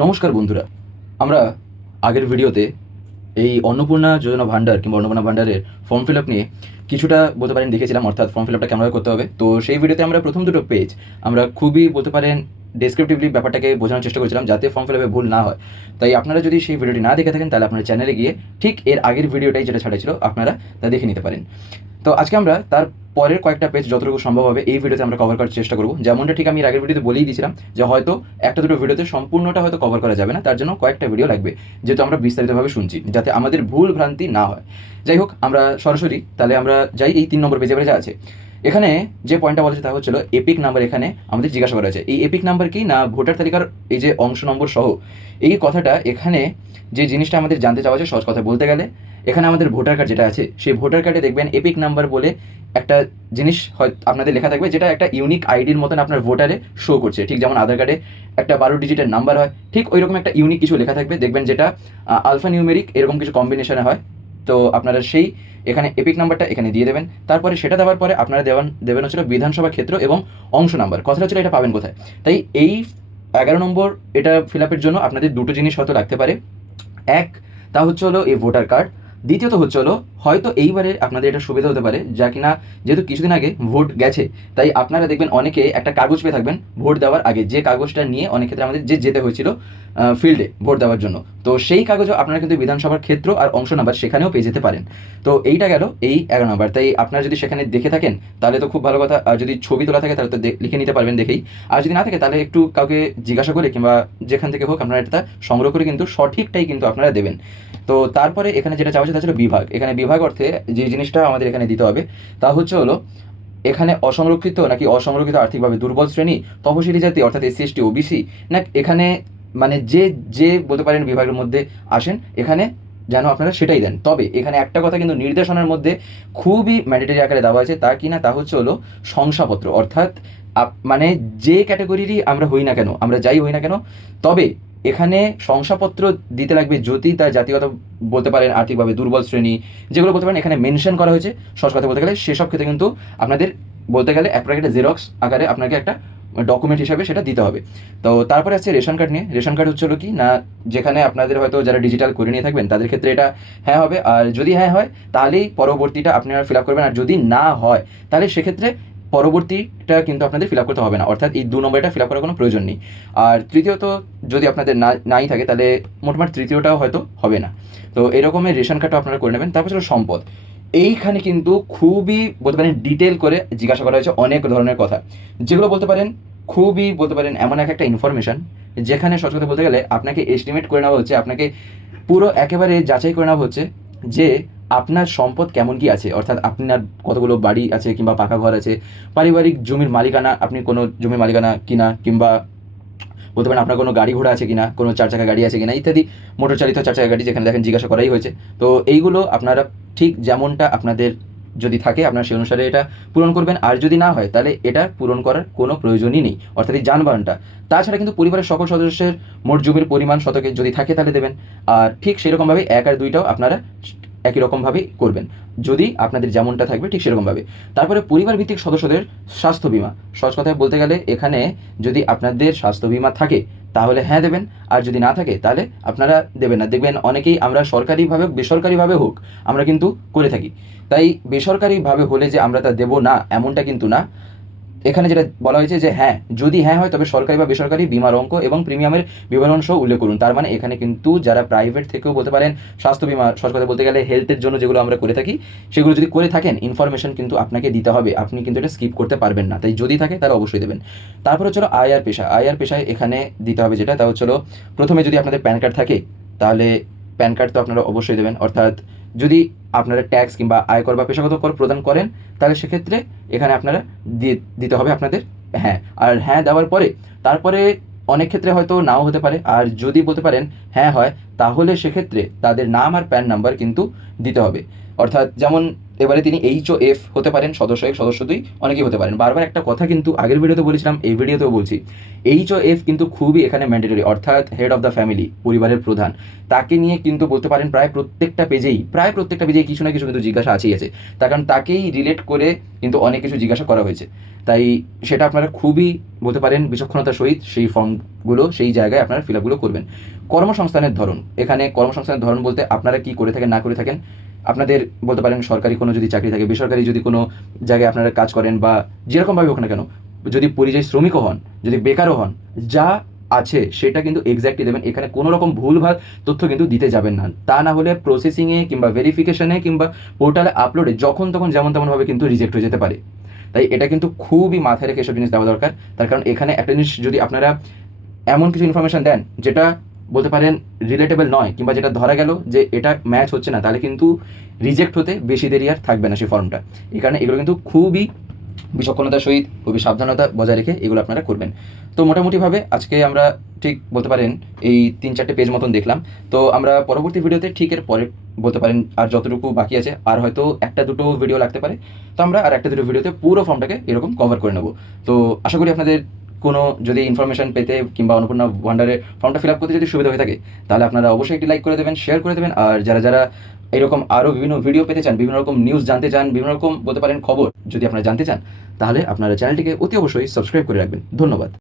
নমস্কার বন্ধুরা, আমরা আগের ভিডিওতে এই অন্নপূর্ণা যোজনা ভাণ্ডার কিংবা অন্নপূর্ণা ভাণ্ডারের ফর্ম ফিল আপ নিয়ে কিছুটা বলতে পারেন দেখেছিলাম, অর্থাৎ ফর্ম ফিল আপটা কেমনভাবে করতে হবে। তো সেই ভিডিওতে আমরা প্রথম দুটো পেজ আমরা খুবই বলতে পারেন ডেসক্রিপটিভলি ব্যাপারটাকে বোঝানোর চেষ্টা করেছিলাম যাতে ফর্ম ফিল আপে ভুল না হয়। তাই আপনারা যদি সেই ভিডিওটি না দেখে থাকেন তাহলে আপনার চ্যানেলে গিয়ে ঠিক এর আগের ভিডিওটাই যেটা ছাড়া ছিল আপনারা তা দেখে নিতে পারেন। তো আজকে আমরা তার পরের কয়েকটা পেজ যতটুকু সম্ভব হবে এই ভিডিওতে আমরা কভার করার চেষ্টা করবো। যেমনটা ঠিক আমি এর আগের ভিডিওতে বলেই দিয়েছিলাম যে হয়তো একটা দুটো ভিডিওতে সম্পূর্ণটা হয়তো কভার করা যাবে না, তার জন্য কয়েকটা ভিডিও লাগবে, যেহেতু আমরা বিস্তারিতভাবে শুনছি যাতে আমাদের ভুল ভ্রান্তি না হয়। যাই হোক, আমরা সরাসরি তাহলে আমরা যাই এই 3 নম্বর পেজে যা আছে। এখানে যে পয়েন্টটা বলা হচ্ছে তা হচ্ছিল এপিক নাম্বার। এখানে আমাদের জিজ্ঞাসা করা হয়েছে এই এপিক নাম্বার কি না ভোটার তালিকার এই যে অংশ নম্বর সহ এই কথাটা। এখানে যে জিনিসটা আমাদের জানতে চাওয়া হচ্ছে, সহজ কথা বলতে গেলে এখানে আমাদের ভোটার কার্ড যেটা আছে সেই ভোটার কার্ডে দেখবেন এপিক নাম্বার বলে একটা জিনিস হয় আপনাদের লেখা থাকবে, যেটা একটা ইউনিক আইডির মতন আপনার ভোটারে শো করছে। ঠিক যেমন আধার কার্ডে একটা 12 ডিজিটের নাম্বার হয়, ঠিক ওই রকম একটা ইউনিক কিছু লেখা থাকবে দেখবেন, যেটা আলফা নিউমেরিক এরকম কিছু কম্বিনেশনে হয়। তো আপনারা সেই এখানে এপিক নাম্বারটা এখানে দিয়ে দেবেন। তারপরে সেটা দেওয়ার পরে আপনারা দেবেন হচ্ছিল বিধানসভা ক্ষেত্র এবং অংশ নাম্বার। কথাটা ছিল এটা পাবেন কোথায়। তাই এই 11 নম্বর এটা ফিল আপের জন্য আপনাদের দুটো জিনিস হয়তো লাগতে পারে। এক, তা হচ্ছে হলো এই ভোটার কার্ড। দ্বিতীয়ত হচ্ছে হলো হয়তো এইবারে আপনাদের এটা সুবিধা হতে পারে, যা কিনা যেহেতু কিছুদিন আগে ভোট গেছে তাই আপনারা দেখবেন অনেকে একটা কাগজ পেয়ে থাকবেন ভোট দেওয়ার আগে, যে কাগজটা নিয়ে অনেক ক্ষেত্রে আমাদের যেতে হয়েছিল ফিল্ডে ভোট দেওয়ার জন্য। তো সেই কাগজও আপনারা কিন্তু বিধানসভার ক্ষেত্র আর অংশ নাম্বার সেখানেও পেয়ে যেতে পারেন। তো এইটা গেল এই 11 নম্বর। তাই আপনারা যদি সেখানে দেখে থাকেন তাহলে তো খুব ভালো কথা, আর যদি ছবি তোলা থাকে তাহলে তো লিখে নিতে পারবেন দেখেই। আর যদি না থাকে তাহলে একটু কাউকে জিজ্ঞাসা করে কিংবা যেখান থেকে হোক আপনারা এটা সংগ্রহ করে কিন্তু সঠিকটাই কিন্তু আপনারা দেবেন। তো তারপরে এখানে যেটা চাওয়া হচ্ছে তা ছিল বিভাগ। এখানে বিভাগ অর্থে যে জিনিসটা আমাদের এখানে দিতে হবে তা হচ্ছে হলো এখানে অসংরক্ষিত নাকি অসংরক্ষিত আর্থিকভাবে দুর্বল শ্রেণী, তপশিলি জাতি অর্থাৎ এসসি এসটি ওবিসি, না এখানে মানে যে যে বলতে পারেন বিভাগের মধ্যে আসেন এখানে যেন আপনারা সেটাই দেন। তবে এখানে একটা কথা কিন্তু নির্দেশনার মধ্যে খুবই ম্যান্ডেটরি আকারে দেওয়া আছে, তা কি না তা হচ্ছে হলো শংসাপত্র। অর্থাৎ মানে যে ক্যাটাগরিরই আমরা হই না কেন, আমরা যাই হই না কেন, তবে এখানে শংসাপত্র দিতে লাগবে যদি তার জাতিগত বলতে পারেন আর্থিকভাবে দুর্বল শ্রেণী যেগুলো বলতে পারেন এখানে মেনশন করা হয়েছে। সহজ কথা বলতে গেলে সেসব ক্ষেত্রে কিন্তু আপনাদের বলতে গেলে এক প্যাকেটে জেরক্স আকারে আপনাকে একটা ডকুমেন্ট হিসাবে সেটা দিতে হবে। তো তারপরে আছে রেশন কার্ড নিয়ে। রেশন কার্ড হচ্ছে হলো কি না, যেখানে আপনাদের হয়তো যারা ডিজিটাল করে নিয়ে থাকবেন তাদের ক্ষেত্রে এটা হ্যাঁ হবে, আর যদি হ্যাঁ হয় তাহলেই পরবর্তীটা আপনারা ফিল আপ করবেন, আর যদি না হয় তাহলে সেক্ষেত্রে পরবর্তীটা কিন্তু আপনাদের ফিল আপ করতে হবে না, অর্থাৎ এই 2 নম্বরটা ফিল আপ করার কোনো প্রয়োজন নেই। আর তৃতীয়ত যদি আপনাদের নাই থাকে তাহলে মোটামুটি তৃতীয়টাও হয়তো হবে না। তো এরকমের রেশন কার্ডটা আপনারা করে নেবেন। তারপর ছিল সম্পদ। এইখানে কিন্তু খুবই বলতে পারেন ডিটেল করে জিজ্ঞাসা করা হয়েছে অনেক ধরনের কথা, যেগুলো বলতে পারেন খুবই বলতে পারেন এমন একটা ইনফরমেশন যেখানে সহজ কথা বলতে গেলে আপনাকে এস্টিমেট করে নেওয়া হচ্ছে, আপনাকে পুরো একেবারে যাচাই করে নেওয়া হচ্ছে যে আপনার সম্পদ কেমন কি আছে, অর্থাৎ আপনার কতগুলো বাড়ি আছে কিংবা পাকা ঘর আছে, পারিবারিক জমির মালিকানা, আপনি কোনো জমির মালিকানা কিনা, কিংবা বলতে পারেন আপনার কোনো গাড়ি ঘোড়া আছে কিনা, কোনো 4 চাকা গাড়ি আছে কিনা ইত্যাদি, মোটর চালিত 4 চাকা গাড়ি যেখানে দেখেন জিজ্ঞাসা করাই হয়েছে। তো এইগুলো আপনারা ঠিক যেমনটা আপনাদের যদি থাকে আপনারা সেই অনুসারে এটা পূরণ করবেন, আর যদি না হয় তাহলে এটা পূরণ করার কোনো প্রয়োজনই নেই, অর্থাৎ এই যানবাহনটা। তাছাড়া কিন্তু পরিবারের সকল সদস্যের মোট জমির পরিমাণ শতকে যদি থাকে তাহলে দেবেন, আর ঠিক সেরকমভাবে 1 আর 2টাও আপনারা একই রকমভাবেই করবেন যদি আপনাদের যেমনটা থাকবে ঠিক সেরকমভাবে। তারপরে পরিবার ভিত্তিক সদস্যদের স্বাস্থ্য বিমা। সহজ কথায় বলতে গেলে এখানে যদি আপনাদের স্বাস্থ্য বিমা থাকে তাহলে হ্যাঁ দেবেন, আর যদি না থাকে তাহলে আপনারা দেবেন না। দেখবেন অনেকেই আমরা সরকারিভাবে বেসরকারিভাবে হোক আমরা কিন্তু করে থাকি, তাই বেসরকারিভাবে হলে যে আমরা তা দেবো না এমনটা কিন্তু না। এখানে যেটা বলা হয়েছে যে হ্যাঁ যদি হ্যাঁ হয় তবে সরকারি বা বেসরকারি বিমার অঙ্ক এবং প্রিমিয়ামের বিবরণ সহ উল্লেখ করুন। তার মানে এখানে কিন্তু যারা প্রাইভেট থেকেও বলতে পারেন স্বাস্থ্য বিমা, সহজ কথা বলতে গেলে হেলথের জন্য যেগুলো আমরা করে থাকি সেগুলো যদি করে থাকেন ইনফরমেশন কিন্তু আপনাকে দিতে হবে, আপনি কিন্তু এটা স্কিপ করতে পারবেন না। তাই যদি থাকে তাহলে অবশ্যই দেবেন। তারপর হচ্ছিল আয় আর পেশা। আয় আর পেশায় এখানে দিতে হবে যেটা তা হচ্ছিল প্রথমে যদি আপনাদের প্যান কার্ড থাকে তাহলে প্যান কার্ড তো আপনারা অবশ্যই দেবেন, অর্থাৎ যদি আপনারা ট্যাক্স কিংবা আয়কর বা পেশাগত কর প্রদান করেন তাহলে সেক্ষেত্রে এখানে আপনারা দিতে হবে আপনাদের হ্যাঁ। আর হ্যাঁ দেওয়ার পরে তারপরে অনেক ক্ষেত্রে হয়তো নাও হতে পারে, আর যদি বলতে পারেন হ্যাঁ হয় তাহলে সেক্ষেত্রে তাদের নাম আর প্যান নাম্বার কিন্তু দিতে হবে। অর্থাৎ যেমন এবারে তিনি HOF হতে পারেন, সদস্য 1, সদস্য 2 অনেকেই হতে পারেন। বারবার একটা কথা কিন্তু আগের ভিডিওতে বলেছিলাম, এই ভিডিওতেও বলছি, HOF কিন্তু খুবই এখানে ম্যান্ডেটরি, অর্থাৎ হেড অফ দ্য ফ্যামিলি, পরিবারের প্রধান। তাকে নিয়ে কিন্তু বলতে পারেন প্রায় প্রত্যেকটা পেজেই কিছু না কিছু কিন্তু জিজ্ঞাসা আছেই আছে। তার কারণ তাকেই রিলেট করে কিন্তু অনেক কিছু জিজ্ঞাসা করা হয়েছে। তাই সেটা আপনারা খুবই বলতে পারেন বিচক্ষণতার সহিত সেই ফর্মগুলো সেই জায়গায় আপনারা ফিল আপগুলো করবেন। কর্মসংস্থানের ধরন, এখানে কর্মসংস্থানের ধরন বলতে আপনারা কি করে থাকেন না করে থাকেন, আপনাদের বলতে পারেন সরকারি কোনো যদি চাকরি থাকে, বেসরকারি যদি কোনো জায়গায় আপনারা কাজ করেন, বা যেরকমভাবে হোক না কেন, যদি পরিযায়ী শ্রমিকও হন, যদি বেকারও হন, যা আছে সেটা কিন্তু এক্স্যাক্টলি দেবেন। এখানে কোনো রকম ভুলভাল তথ্য কিন্তু দিতে যাবেন না। তা না হলে প্রসেসিংয়ে কিংবা ভেরিফিকেশনে কিংবা পোর্টালে আপলোডে যখন তখন যেমন তেমনভাবে কিন্তু রিজেক্ট হয়ে যেতে পারে। তাই এটা কিন্তু খুবই মাথায় রেখে এসব জিনিস দেওয়া দরকার। তার কারণ এখানে একটা জিনিস যদি আপনারা এমন কিছু ইনফরমেশান দেন যেটা বলতে পারেন রিলেটেবল নয়, কিংবা যেটা ধরা গেল যে এটা ম্যাচ হচ্ছে না, তাহলে কিন্তু রিজেক্ট হতে বেশি দেরি আর থাকবে না সেই ফর্মটা। এই কারণে এগুলো কিন্তু খুবই বিচক্ষণতার সহিত, খুবই সাবধানতা বজায় রেখে এগুলো আপনারা করবেন। তো মোটামুটিভাবে আজকে আমরা ঠিক বলতে পারেন এই 3-4টে পেজ মতন দেখলাম। তো আমরা পরবর্তী ভিডিওতে ঠিক এর পরে বলতে পারেন আর যতটুকু বাকি আছে, আর হয়তো 1-2 ভিডিও লাগতে পারে, তো আমরা আর 1-2 ভিডিওতে পুরো ফর্মটাকে এরকম কভার করে নেব। তো আশা করি আপনাদের কোনো যদি ইনফরমেশন পেতে কিংবা অন্নপূর্ণা ভান্ডারের ফর্মটা ফিল আপ করতে যদি সুবিধা হয়ে থাকে, তাহলে আপনারা অবশ্যই একটি লাইক করে দেবেন, শেয়ার করে দেবেন। আর যারা যারা এরকম আরও বিভিন্ন ভিডিও পেতে চান, বিভিন্ন রকম নিউজ জানতে চান, বিভিন্ন রকম বলতে পারেন খবর যদি আপনারা জানতে চান, তাহলে আপনারা চ্যানেলটিকে অতি অবশ্যই সাবস্ক্রাইব করে রাখবেন। ধন্যবাদ।